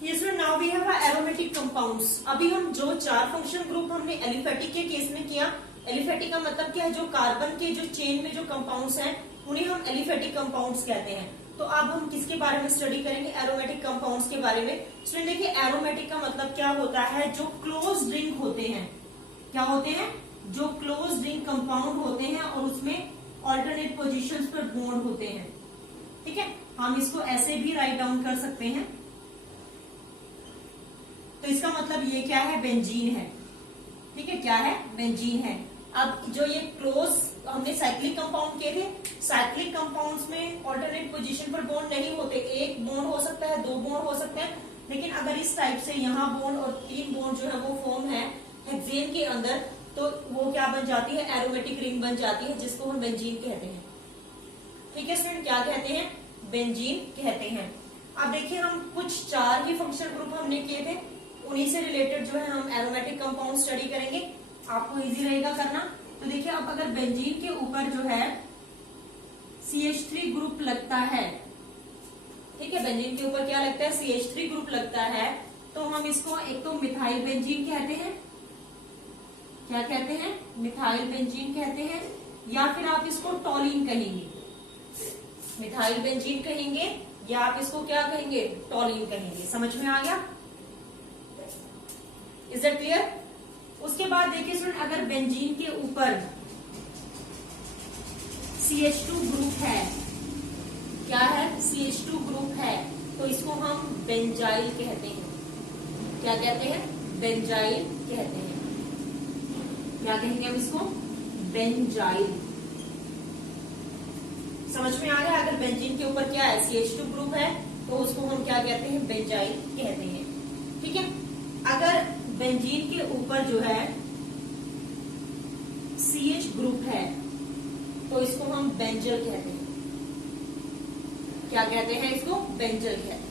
Yes, so now we have aromatic compounds. अभी हम जो चार फंक्शन ग्रुप हमने एलिफेटिक के केस में किया, एलिफेटिक का मतलब क्या है, जो कार्बन के जो चेन में जो कंपाउंड्स हैं उन्हें हम एलिफेटिक कंपाउंड्स कहते हैं। तो अब हम किसके बारे में स्टडी करेंगे, एरोमेटिक कंपाउंड्स के बारे में। स्टूडेंट देखिए, एरोमेटिक का मतलब क्या होता है, जो क्लोज रिंग होते हैं। क्या होते हैं? जो क्लोज रिंग कंपाउंड होते हैं और उसमें ऑल्टरनेट पोजिशन पर बॉन्ड होते हैं। ठीक है, हम इसको ऐसे भी राइट डाउन कर सकते हैं। तो इसका मतलब ये क्या है, बेंजीन है। ठीक है, क्या है, बेंजीन है। अब जो ये क्लोज हमने साइक्लिक कंपाउंड किए थे, साइक्लिक कंपाउंड्स में ऑल्टरनेट पोजीशन पर बॉन्ड नहीं होते। एक बॉन्ड हो सकता है, दो बॉन्ड हो सकते हैं, लेकिन अगर इस टाइप से यहाँ बॉन्ड और तीन बॉन्ड जो है वो फॉर्म है हेक्सेन के अंदर, तो वो क्या बन जाती है, एरोमेटिक रिंग बन जाती है, जिसको हम बेंजीन कहते हैं। ठीक है स्टूडेंट, क्या कहते हैं, बेंजीन कहते हैं। अब देखिए, हम कुछ चार ही फंक्शनल ग्रुप हमने किए थे, उन्हीं से रिलेटेड जो है हम एरोमेटिक कंपाउंड स्टडी करेंगे। आपको इजी रहेगा करना। तो देखिए, अब अगर बेंजीन के ऊपर जो है CH3 ग्रुप लगता है, ठीक है, बेंजीन के ऊपर क्या लगता है, CH3 ग्रुप लगता है, तो हम इसको एक तो मिथाइल बेंजीन कहते हैं। क्या कहते हैं, मिथाइल बेंजीन कहते हैं, या फिर आप इसको टॉलिन कहेंगे। मिथाइल बेंजीन कहेंगे या आप इसको क्या कहेंगे, टॉलिन कहेंगे। समझ में आ गया? Is that clear? उसके बाद देखिए स्टूडेंट, अगर बेंजीन के ऊपर CH2 ग्रुप है, क्या है, CH2 ग्रुप है, तो इसको हम बेंजाइल कहते हैं। क्या कहते हैं, बेंजाइल कहते हैं। क्या कहेंगे हम इसको, बेंजाइल। समझ में आ गया? अगर बेंजीन के ऊपर क्या है, CH2 ग्रुप है, तो उसको हम क्या कहते हैं, बेंजाइल कहते हैं। ठीक है, अगर बेंजीन के ऊपर जो है CH ग्रुप है, तो इसको हम बेंजल कहते हैं। क्या कहते हैं इसको, बेंजल कहते हैं।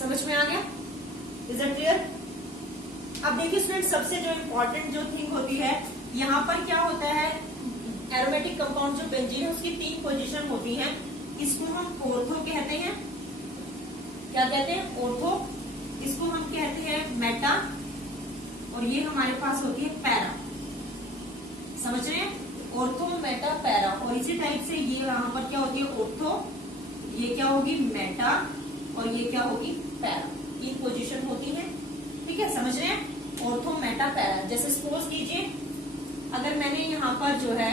समझ में आ गया? Is that clear? अब देखिए स्टूडेंट, सबसे जो इम्पोर्टेंट जो थिंग होती है, यहाँ पर क्या होता है, एरोमेटिक कंपाउंड जो बेंजीन है उसकी तीन पोजीशन होती हैं। इसको हम ऑर्थो कहते हैं। क्या कहते हैं, ऑर्थो। इसको हम कहते हैं मेटा, और ये हमारे पास होती है पैरा। समझ रहे हैं, ऑर्थो, मेटा, पैरा। और इसी टाइप से ये यहाँ पर क्या होती है, ऑर्थो, ये क्या होगी, मेटा, और ये क्या होगी, पैरा। तीन पोजीशन होती है। ठीक है, समझ रहे हैं, ऑर्थो, मेटा, पैरा। जैसे सपोज कीजिए, अगर मैंने यहाँ पर जो है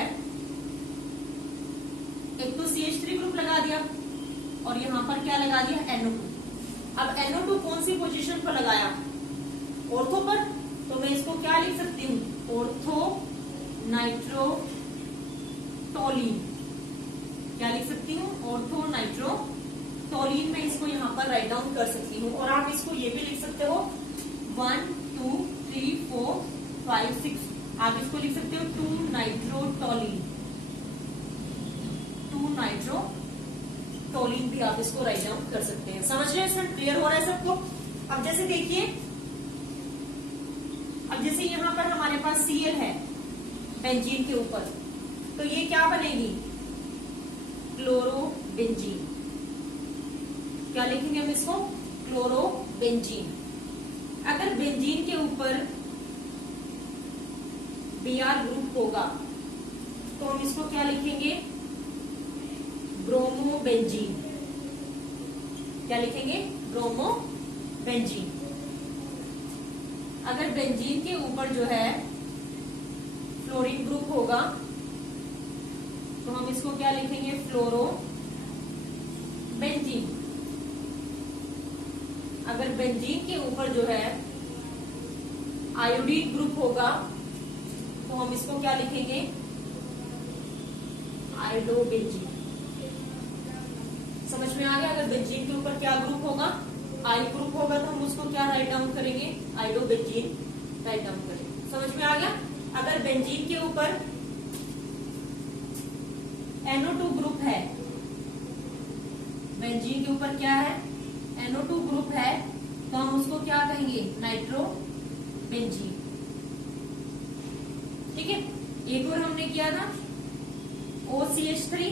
एक तो CH3 ग्रुप लगा दिया और यहाँ पर क्या लगा दिया, NO2। अब NO2 कौन सी पोजीशन पर लगाया, ऑर्थो पर, तो मैं इसको क्या लिख सकती हूँ, ऑर्थो नाइट्रो टोलिन। क्या लिख सकती हूँ, ऑर्थो नाइट्रो टोलिन। मैं इसको यहाँ पर राइट डाउन कर सकती हूँ। और आप इसको ये भी लिख सकते हो 1 2 3 4 5 6, आप इसको लिख सकते हो 2 नाइट्रो टोलिन। 2 नाइट्रो टोलिन भी आप इसको राइट डाउन कर सकते हैं। समझ रहे हैं इसमें? क्लियर हो रहा है सबको? अब जैसे देखिए, अब जैसे यहाँ पर हमारे पास Cl है बेंजीन के ऊपर, तो ये क्या बनेगी, क्लोरोबेंजीन। क्या लिखेंगे हम इसको, क्लोरोबेंजीन। अगर बेंजीन के ऊपर Br ग्रुप होगा, तो हम इसको क्या लिखेंगे, ब्रोमोबेंजीन। क्या लिखेंगे, ब्रोमोबेंजीन। अगर बेंजीन के ऊपर जो है फ्लोरीन ग्रुप होगा, तो हम इसको क्या लिखेंगे, फ्लोरोबेंजीन। अगर बेंजीन के ऊपर जो है आयोडीन ग्रुप होगा, तो हम इसको क्या लिखेंगे, आयोडोबेंजीन। समझ में आ गया? अगर बेंजीन के ऊपर क्या ग्रुप होगा, आई ग्रुप होगा, तो हम उसको क्या राइट डाउन करेंगे, आयोडोबेंजीन राइट डाउन करेंगे। समझ में आ गया? अगर बेंजीन के ऊपर NO2 ग्रुप है, बेंजीन के ऊपर क्या है, NO2 ग्रुप है, तो हम उसको क्या कहेंगे, नाइट्रोबेंजीन। ठीक है, एक और हमने किया था OCH3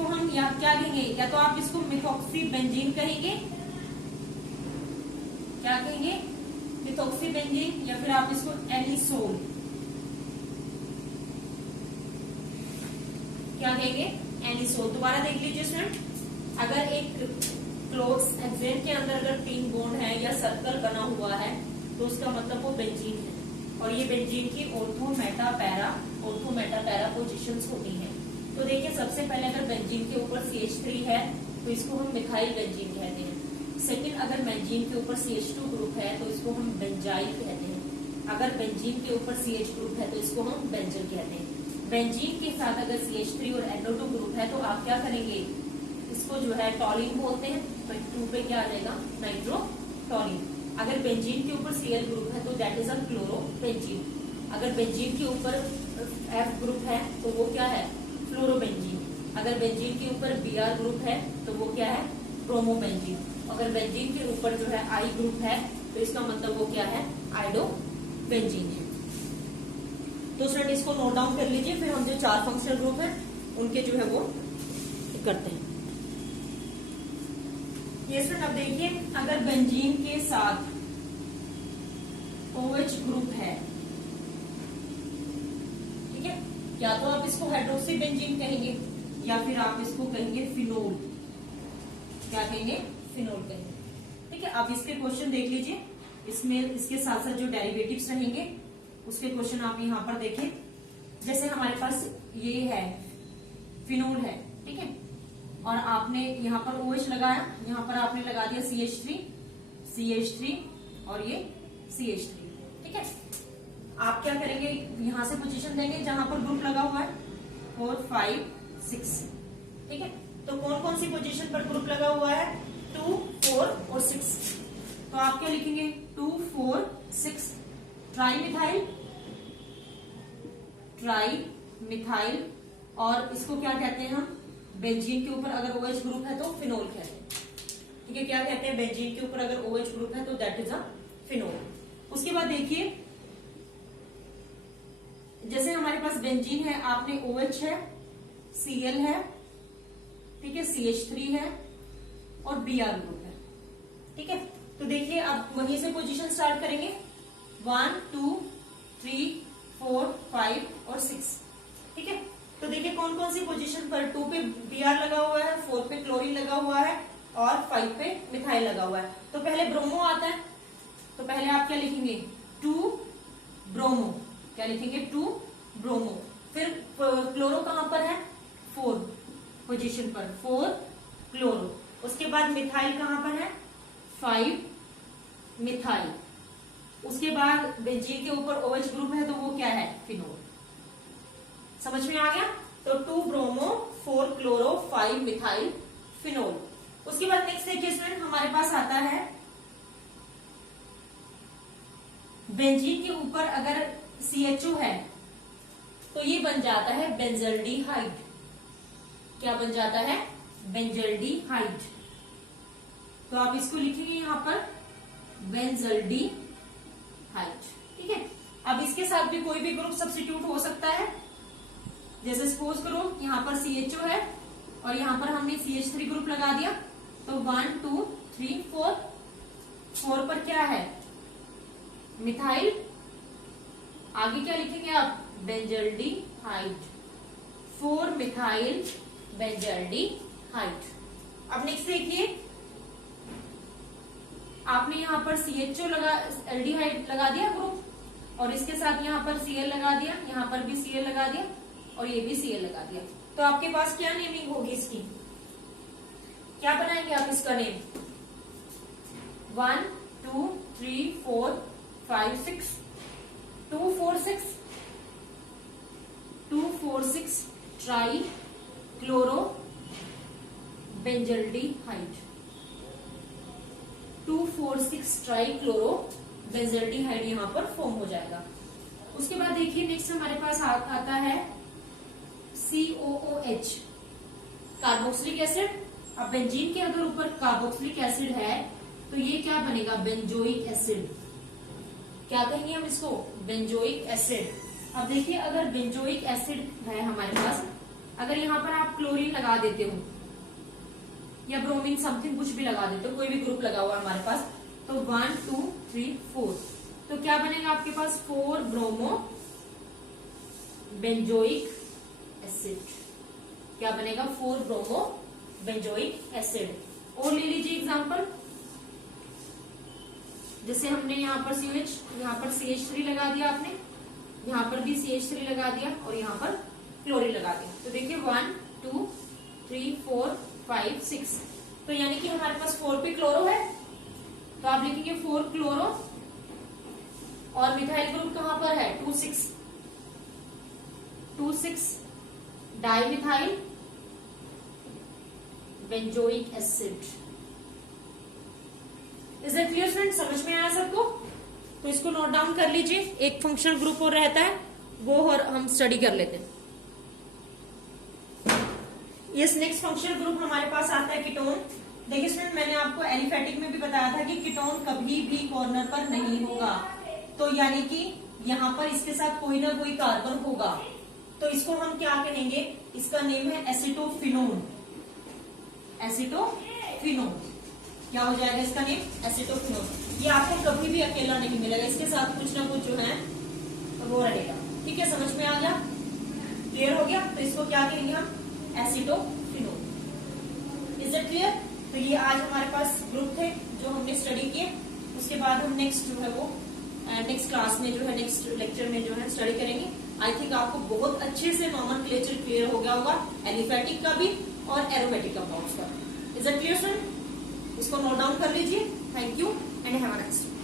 इसको हम या क्या कहेंगे, या तो आप इसको मिथॉक्सी बेंजीन कहेंगे, क्या कहेंगे, मिथॉक्सी बेंजीन, या फिर आप इसको एनिसोल क्या कहेंगे, एनिसोल। दोबारा देख लीजिए स्टूडेंट, अगर एक क्लोज हेक्सेन के अंदर अगर 3 बॉन्ड है या सर्कल बना हुआ है तो उसका मतलब वो बेंजीन है, और ये बेंजीन की ऑर्थो मेटा पैरा पोजीशंस होती हैं। तो देखिए सबसे पहले अगर बेंजीन के ऊपर CH3 है तो इसको हम मिथाइल बेंजीन कहते हैं। सेकंड, अगर बेंजीन के ऊपर CH2 ग्रुप है तो इसको हम बेंजाइल कहते हैं। अगर बेंजीन के ऊपर CH ग्रुप है तो इसको हम बेंजल कहते हैं। बेंजीन के साथ अगर CH3 और NO2 ग्रुप है तो आप क्या करेंगे, इसको जो है टॉलिन बोलते हैं, तो 2 पे क्या आ जाएगा, नाइट्रोटॉलिन। अगर बेंजीन के ऊपर Cl ग्रुप है तो दैट इज अ क्लोरोबेंजीन। अगर बेंजीन के ऊपर F ग्रुप है तो वो क्या है, फ्लोरोबेंजीन। अगर बेंजीन के ऊपर Br ग्रुप है तो वो क्या है, ब्रोमोबेंजीन। अगर बेंजीन के ऊपर जो है I ग्रुप है तो इसका मतलब वो क्या है, आइडोबेंजीन है। तो स्टूडेंट इसको नोट डाउन कर लीजिए, फिर हम जो 4 फंक्शनल ग्रुप हैं उनके जो है वो करते हैं। ये स्टूडेंट अब देखिए, अगर बेंजीन के साथ OH ग्रुप है, ठीक है, या तो आप इसको हाइड्रोक्सी बेंजीन कहेंगे या फिर आप इसको कहेंगे फिनोल, क्या कहेंगे, फिनोल कहेंगे। ठीक है, आप इसके क्वेश्चन देख लीजिए, इसमें इसके साथ साथ जो डेरिवेटिव्स रहेंगे उसके क्वेश्चन आप यहाँ पर देखें। जैसे हमारे पास ये है फिनोल है, ठीक है, और आपने यहाँ पर OH लगाया, यहाँ पर आपने लगा दिया CH3 और ये CH3, ठीक है। आप क्या करेंगे, यहां से पोजीशन देंगे जहां पर ग्रुप लगा हुआ है 4, 5, 6, ठीक है। तो कौन कौन सी पोजीशन पर ग्रुप लगा हुआ है, 2, 4 और 6। तो आप क्या लिखेंगे, 2, 4, 6 ट्राई मिथाइल, और इसको क्या कहते हैं हम, बेंजीन के ऊपर अगर OH ग्रुप है तो फिनोल कहते हैं, ठीक है। क्या कहते हैं, बेंजीन के ऊपर अगर OH ग्रुप है तो दैट इज अ फिनोल। उसके बाद देखिए, जैसे हमारे पास बेंजीन है, आपने OH है, Cl है, ठीक है, CH3 है और Br ग्रुप है, ठीक है। तो देखिए अब वहीं से पोजीशन स्टार्ट करेंगे, 1, 2, 3, 4, 5 और 6, ठीक है। तो देखिए कौन कौन सी पोजीशन पर, 2 पे Br लगा हुआ है, 4 पे क्लोरीन लगा हुआ है और 5 पे मिथाइल लगा हुआ है। तो पहले ब्रोमो आता है, तो पहले आप क्या लिखेंगे, 2 ब्रोमो, क्या लिखेंगे, 2 ब्रोमो। फिर क्लोरो कहां पर है, 4 पोजीशन पर, 4 क्लोरो। उसके बाद मिथाइल कहां पर है, 5 मिथाइल। उसके बाद बेंजीन के ऊपर OH ग्रुप है तो वो क्या है, फिनोल। समझ में आ गया, तो 2 ब्रोमो, 4 क्लोरो, 5 मिथाइल, फिनोल। उसके बाद नेक्स्ट देखिए स्टूडेंट, हमारे पास आता है बेंजीन के ऊपर अगर CHO है तो ये बन जाता है बेंजल्डिहाइड। क्या बन जाता है, बेंजल्डिहाइड। तो आप इसको लिखेंगे यहां पर बेंजल्डिहाइड, ठीक है। अब इसके साथ भी कोई भी ग्रुप सब्स्टिट्यूट हो सकता है, जैसे सपोज करो यहां पर CHO है और यहां पर हमने CH3 ग्रुप लगा दिया, तो 1, 2, 3, 4 पर क्या है, मिथाइल। आगे क्या लिखेंगे आप, बेंजल्डिहाइड, 4 मिथाइल बेंजल्डिहाइड। अब नेक्स्ट देखिए, आपने यहां पर CHO एल्डिहाइड लगा दिया ग्रुप, और इसके साथ यहां पर Cl लगा दिया, यहां पर भी Cl लगा दिया और ये भी Cl लगा दिया। तो आपके पास क्या नेमिंग होगी इसकी, क्या बनाएंगे आप इसका name, 1, 2, 3, 4, 5, 6, 2, 4, 6, 2, 4, 6 try chloro benzaldehyde, 2, 4, 6 try chloro benzaldehyde यहां पर फॉर्म हो जाएगा। उसके बाद देखिए नेक्स्ट हमारे पास आता है COOH, कार्बोक्सिलिक एसिड। अब बेंजीन के अगर ऊपर कार्बोक्सिलिक एसिड है तो ये क्या बनेगा, बेंजोइक एसिड। क्या कहेंगे हम इसको, बेंजोइक एसिड। अब देखिए अगर बेंजोइक एसिड है हमारे पास, अगर यहाँ पर आप क्लोरीन लगा देते हो या ब्रोमीन समथिंग कुछ भी लगा देते हो, कोई भी ग्रुप लगा हुआ हमारे पास, तो 1 2 3 4, तो क्या बनेगा आपके पास 4 ब्रोमो बेंजोइक एसिड। क्या बनेगा 4 ब्रोमो बेंजोइक एसिड। और ले लीजिए एग्जांपल, जैसे हमने यहाँ पर CH, यहाँ पर CH3 लगा दिया आपने, यहाँ पर भी CH3 लगा दिया और यहाँ पर क्लोरीन लगा दिया, तो देखिए 1 2 3 4 5 6, तो यानी कि हमारे पास 4 पे क्लोरो है, तो आप लिखेंगे 4 क्लोरो, और मिथाइल ग्रुप कहां पर है 2 6 di methyl benzoic acid. Is that clear friend? समझ में आया सबको? तो इसको नोट डाउन कर लीजिए। एक फंक्शनल ग्रुप और रहता है, वो और हम स्टडी कर लेते हैं। यस, नेक्स्ट फंक्शनल ग्रुप हमारे पास आता है कीटोन। देखिए स्टूडेंट, मैंने आपको एलिफेटिक में भी बताया था कि कीटोन कभी भी कॉर्नर पर नहीं होगा, तो यानी कि यहाँ पर इसके साथ कोई ना कोई कार्बन होगा, तो इसको हम क्या कहेंगे, इसका नेम है एसिटोफिनोन। एसिटोफिनोन क्या हो जाएगा इसका नेम? एसिटोफिनोन। ये आपको कभी भी अकेला नहीं मिलेगा, इसके साथ कुछ ना कुछ जो है वो रहेगा। ठीक है, समझ में आ गया? क्लियर हो गया? तो इसको क्या कहेंगे हम? एसिटोफिनोन। Is it clear? तो ये आज हमारे पास ग्रुप थे जो हमने स्टडी किए। उसके बाद हम नेक्स्ट जो है वो नेक्स्ट क्लास में जो है, नेक्स्ट लेक्चर में जो है स्टडी करेंगे। आई थिंक आपको बहुत अच्छे से नॉमेनक्लेचर क्लियर हो गया होगा, एलिफेटिक का भी और एरोमेटिक कंपाउंड्स का। Is it clear sir? इसको नोट डाउन कर लीजिए। Thank you and have a nice day.